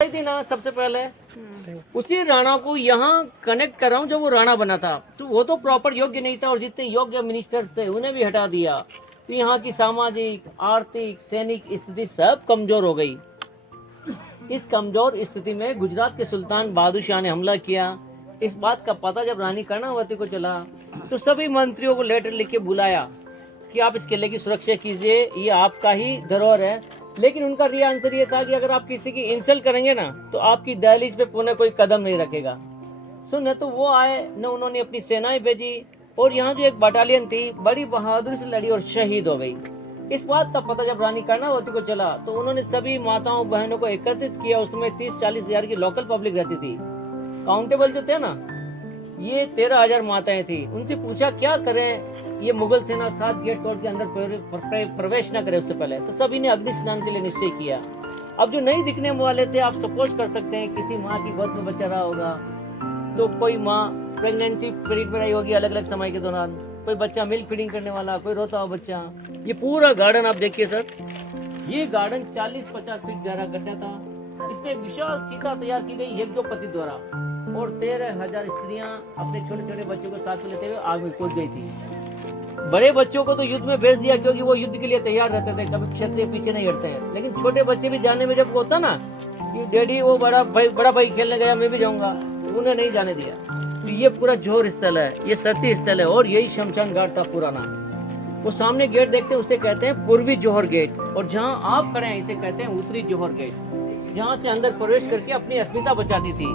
थी ना सबसे पहले, उसी राणा को यहाँ कनेक्ट कर रहा हूँ। जब वो राणा बना था तो वो तो प्रॉपर योग्य नहीं था, और जितने योग्य मिनिस्टर थे उन्हें भी हटा दिया। तो यहाँ की सामाजिक, आर्थिक, सैनिक स्थिति सब कमजोर हो गई। इस कमजोर स्थिति में गुजरात के सुल्तान बहादुर शाह ने हमला किया। इस बात का पता जब रानी कर्णावती को चला तो सभी मंत्रियों को लेटर लिख के बुलाया कि आप इस किले की सुरक्षा कीजिए, ये आपका ही धरोहर है। लेकिन उनका आंसर ये था कि अगर आप किसी की इंसल्ट करेंगे ना तो आपकी दहलीज पे पुनः कोई कदम नहीं रखेगा। सो न तो वो आए, न उन्होंने अपनी सेनाएं भेजी, और यहाँ जो एक बटालियन थी बड़ी बहादुरी से लड़ी और शहीद हो गई। इस बात का पता जब रानी कर्णावती को चला तो उन्होंने सभी माताओं बहनों को एकत्रित किया। उसमें 30-40 हजार की लोकल पब्लिक रहती थी। काउंटेबल जो थे ना, ये 13,000 माताएं थी। उनसे पूछा क्या करें, ये मुगल सेना 7 गेट तोड़ के अंदर प्रवेश न करे उससे पहले। तो सभी ने अग्नि स्नान के लिए निश्चय किया। अब जो नहीं दिखने वाले थे, आप सपोज कर सकते हैं किसी माँ की गोद में बच्चा रहा होगा, तो कोई माँ प्रेगनेंसी पीरियड में रही होगी अलग अलग समय के दौरान, कोई बच्चा मिल्क फीडिंग करने वाला, कोई रोता हुआ बच्चा। ये पूरा गार्डन आप देखिए सर, ये गार्डन 40-50 फीट गहरा गड्ढा था। इसमें विशाल सीता तैयार की गई यज्ञोपति द्वारा, और 13,000 स्त्रियां अपने छोटे छोटे बच्चों को साथ में लेते हुए आग में कूद गई थी। बड़े बच्चों को तो युद्ध में भेज दिया क्योंकि वो युद्ध के लिए तैयार रहते थे, कभी क्षत्रिय पीछे नहीं हटते हैं। लेकिन छोटे बच्चे भी जाने में जब होता ना कि डैडी वो बड़ा भाई खेलने गया, मैं भी जाऊंगा, तो उन्हें नहीं जाने दिया। तो ये पूरा जोहर स्थल है, ये सती स्थल है, और यही शमशान घाट था पुराना। वो सामने गेट देखते हैं उसे कहते हैं पूर्वी जोहर गेट, और जहाँ आप खड़े हैं इसे कहते हैं उत्तरी जोहर गेट। जहाँ से अंदर प्रवेश करके अपनी अस्मिता बचाती थी।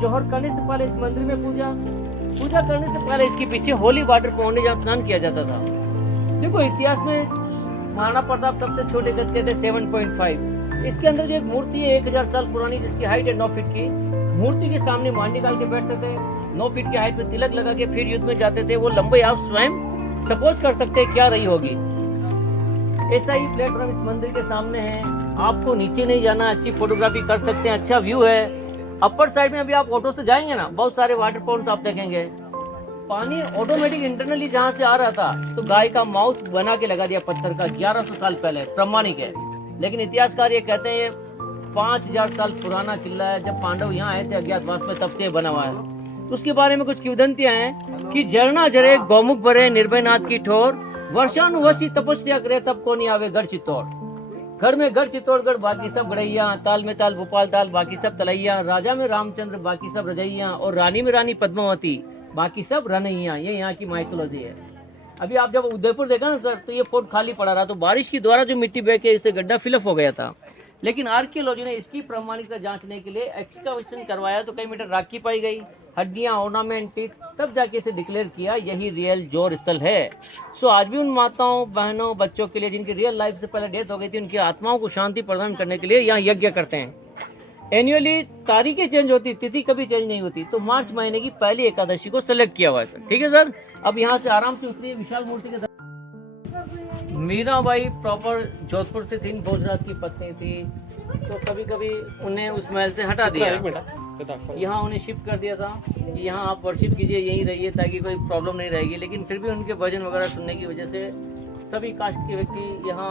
जोहर करने से पहले इस मंदिर में पूजा करने से पहले इसके पीछे होली वाटर पाउंड जहाँ स्नान किया जाता था। देखो इतिहास में महाराणा प्रताप सबसे छोटे गज के थे 7.5। इसके अंदर जो एक मूर्ति है 1000 साल पुरानी, जिसकी हाइट है 9 फीट की। मूर्ति के सामने मांड निकाल के बैठते थे, 9 फीट की हाइट में तिलक लगा के फिर युद्ध में जाते थे। वो लंबाई आप स्वयं सपोज कर सकते हैं क्या रही होगी। ऐसा ही प्लेटफॉर्म इस मंदिर के सामने है। आपको नीचे नहीं जाना, अच्छी फोटोग्राफी कर सकते हैं, अच्छा व्यू है। अपर साइड में अभी आप ऑटो से जाएंगे ना, बहुत सारे वाटर पाउंड्स आप देखेंगे। पानी ऑटोमेटिक इंटरनली जहाँ से आ रहा था तो गाय का माउथ बना के लगा दिया पत्थर का 1100 साल पहले, प्रमाणिक है। लेकिन इतिहासकार ये कहते हैं ये 5000 साल पुराना किला है। जब पांडव यहाँ आए थे अज्ञातवास में तब से बना हुआ है। तो उसके बारे में कुछ किंवदंतियां हैं कि झरना जरे गौमुख भरे निर्भयनाथ की ठोर, वर्षानुवर्षी तपस्या करे तब को नहीं आवे गढ़ चित्तौड़। घर में गढ़ चित्तौड़गढ़ बाकी सब गढ़ैया, ताल में ताल भोपाल ताल बाकी सब तलैया, राजा में रामचंद्र बाकी सब रजैया, और रानी में रानी पद्मावती बाकी सब रनैया। ये यहाँ की माइथोलॉजी है। अभी आप जब उदयपुर देखा ना सर, तो ये फोर्ट खाली पड़ा रहा, तो बारिश की द्वारा जो मिट्टी बह के इसे गड्ढा फिलअप हो गया था। लेकिन आर्कियोलॉजी ने इसकी प्रामाणिकता जांचने के लिए एक्सकवेशन करवाया, तो कई मीटर राखी पाई गई, हड्डियां, ऑर्नामेंट, तब जाके इसे डिक्लेयर किया यही रियल जोर स्थल है। सो आज भी उन माताओं, बहनों, बच्चों के लिए जिनकी रियल लाइफ से पहले डेथ हो गई थी, उनकी आत्माओं को शांति प्रदान करने के लिए यहाँ यज्ञ करते हैं। एनुअली तारीखें चेंज होती, तिथि कभी चेंज नहीं होती। तो मार्च महीने की पहली एकादशी को सेलेक्ट किया हुआ है सर। ठीक है सर, अब यहाँ से आराम से उतरिए विशाल मूर्ति के। मीराबाई प्रॉपर जोधपुर से थी, भोजराज की पत्नी थी। तो कभी कभी उन्हें उस महल से हटा दिया, यहाँ उन्हें शिफ्ट कर दिया था कि यहाँ आप वर्शिप कीजिए, यहीं रहिए ताकि कोई प्रॉब्लम नहीं रहेगी। लेकिन फिर भी उनके भजन वगैरह सुनने की वजह से सभी कास्ट के व्यक्ति यहाँ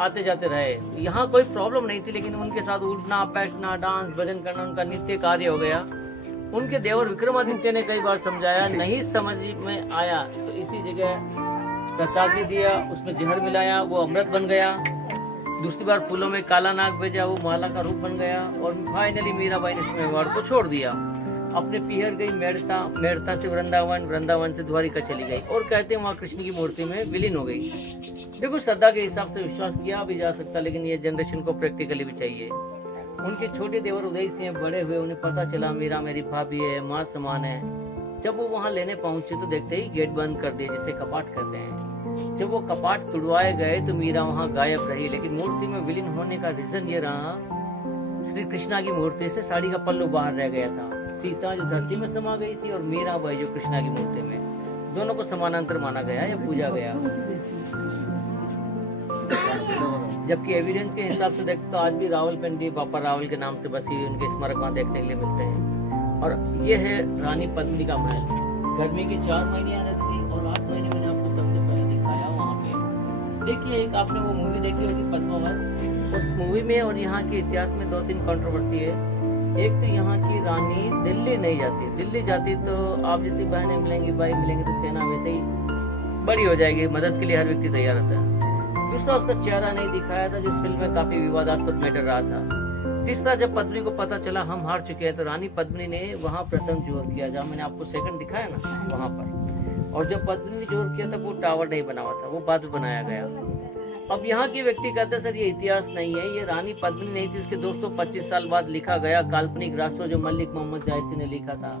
आते जाते रहे। यहाँ कोई प्रॉब्लम नहीं थी, लेकिन उनके साथ उठना, बैठना, डांस, भजन करना उनका नित्य कार्य हो गया। उनके देवर विक्रमादित्य ने कई बार समझाया, नहीं समझ में आया तो इसी जगह प्रसाद भी दिया, उसमें जहर मिलाया, वो अमृत बन गया। दूसरी बार फूलों में काला नाग भेजा, वो माला का रूप बन गया। और फाइनली मीराबाई ने इस मेवाड़ को छोड़ दिया, अपने पीहर गई मेड़ता, मेड़ता से वृंदावन, वृंदावन से द्वारिका चली गई, और कहते हैं वहाँ कृष्ण की मूर्ति में विलीन हो गई। देखो श्रद्धा के हिसाब से विश्वास किया भी जा सकता, लेकिन ये जनरेशन को प्रैक्टिकली भी चाहिए। उनके छोटे देवर उदय सिंह बड़े हुए, उन्हें पता चला मीरा मेरी भाभी है, माँ समान है। जब वो वहाँ लेने पहुंचे तो देखते ही गेट बंद कर दिए, जिसे कपाट कहते हैं। जब वो कपाट तुड़वाए गए तो मीरा वहाँ गायब रही। लेकिन मूर्ति में विलीन होने का रीजन ये रहा, श्री कृष्णा की मूर्ति से साड़ी का पल्लू बाहर रह गया था। सीता जो धरती में समा गई थी, और मीराबाई जो कृष्णा की मूर्ति में, दोनों को समानांतर माना गया या पूजा गया। जबकि एविडेंस के हिसाब से देखते तो आज भी रावलपिंडी बापा रावल के नाम से बसी हुई उनके स्मारक वहाँ देखने के लिए मिलते हैं। और ये है रानी पद्मिनी का महल। गर्मी के 4 महीने यहाँ रहती थी, और 8 महीने मैंने आपको सबसे पहले दिखाया वहाँ पे। देखिए एक आपने वो मूवी देखी होगी पद्मावत, उस मूवी में और यहाँ के इतिहास में 2-3 कंट्रोवर्सी है। एक तो यहाँ की रानी दिल्ली नहीं जाती, दिल्ली जाती तो आप जैसी बहनें मिलेंगी, भाई मिलेंगे तो सेना वैसे ही बड़ी हो जाएगी, मदद के लिए हर व्यक्ति तैयार रहता है। दूसरा, उसका चेहरा नहीं दिखाया था, जिस फिल्म में काफी विवादास्पद मैटर रहा था। तीसरा, जब पद्मिनी को पता चला हम हार चुके हैं तो रानी पद्मिनी ने वहाँ प्रथम जोर किया, जहाँ मैंने आपको सेकंड दिखाया ना वहाँ पर। और जब पद्मिनी ने जोर किया था वो टावर नहीं बना हुआ था, वो बाद में बनाया गया। अब यहाँ के व्यक्ति कहते हैं सर ये इतिहास नहीं है, ये रानी पद्मिनी नहीं थी, उसके 225 साल बाद लिखा गया काल्पनिक रास्तों जो मलिक मोहम्मद जायसी ने लिखा था,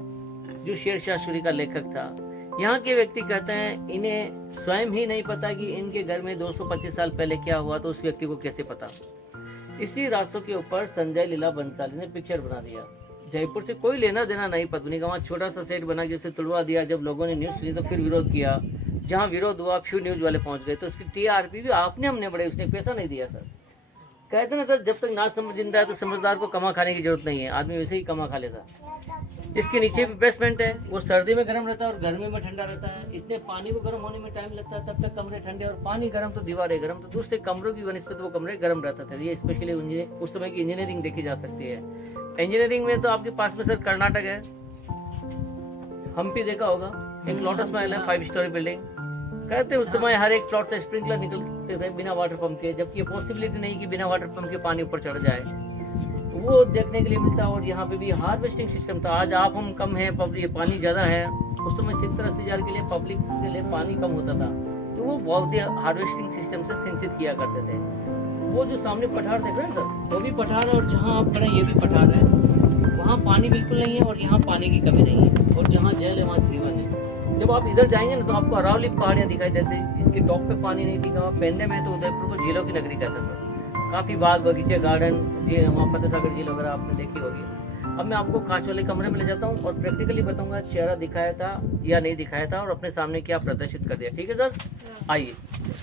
जो शेरशाह सूरी का लेखक था। यहाँ के व्यक्ति कहते हैं इन्हें स्वयं ही नहीं पता कि इनके घर में 225 साल पहले क्या हुआ, तो उस व्यक्ति को कैसे पता। इसी रास्तों के ऊपर संजय लीला बंसाली ने पिक्चर बना दिया। जयपुर से कोई लेना देना नहीं पद्मिनी का, वहाँ छोटा सा सेट बना के उसे तुड़वा दिया। जब लोगों ने न्यूज़ सुनी तो फिर विरोध किया, जहाँ विरोध हुआ फ्यू न्यूज वाले पहुंच गए, तो उसकी टीआरपी भी आपने हमने बढ़ाई, उसने पैसा नहीं दिया सर। कहते ना सर जब तक ना समझ जिंदा है तो समझदार को कमा खाने की जरूरत नहीं है, आदमी वैसे ही कमा खा लेता। इसके नीचे भी बेसमेंट है, वो सर्दी में गर्म रहता है और गर्मी में ठंडा रहता है। इतने पानी को गर्म होने में टाइम लगता है, तब तक कमरे ठंडे, और पानी गर्म तो दीवारें गर्म, तो दूसरे कमरों की वनस्पत वो कमरे गर्म रहता था। ये स्पेशली उस समय की इंजीनियरिंग देखी जा सकती है। इंजीनियरिंग में तो आपके पास में सर कर्नाटक है, हम्पी देखा होगा, एक लोटस महल है 5 स्टोरी बिल्डिंग। कहते उस समय हर एक प्लॉट से स्प्रिंकलर निकलते थे बिना वाटर पंप के, जबकि ये पॉसिबिलिटी नहीं कि बिना वाटर पंप के पानी ऊपर चढ़ जाए, तो वो देखने के लिए मिलता। और यहाँ पे भी हार्वेस्टिंग सिस्टम था। आज आप हम कम है, पब्लिक पानी ज़्यादा है, उस समय 70-80 हज़ार के लिए पब्लिक के लिए पानी कम होता था, तो वो बहुत ही हार्वेस्टिंग सिस्टम से सिंचित किया करते थे। वो जो सामने पठार देख रहे हैं सर, वो भी पठार है, और जहाँ आप खड़े ये भी पठार है। वहाँ पानी बिल्कुल नहीं है और यहाँ पानी की कमी नहीं है, और जहाँ जेल है वहाँ जीवन है। जब आप इधर जाएंगे ना तो आपको अरावली पहाड़ियाँ दिखाई देती है, जिसके टॉप पे पानी नहीं दिखा। पहनने में तो उदयपुर को झीलों की नगरी कहते हैं सर, काफ़ी बाग बगीचे गार्डन जी, वहाँ फतेह सागर झील वगैरह आपने देखी होगी। अब मैं आपको कांच वाले कमरे में ले जाता हूँ और प्रैक्टिकली बताऊंगा चेहरा दिखाया था या नहीं दिखाया था, और अपने सामने क्या प्रदर्शित कर दिया। ठीक है सर, आइए।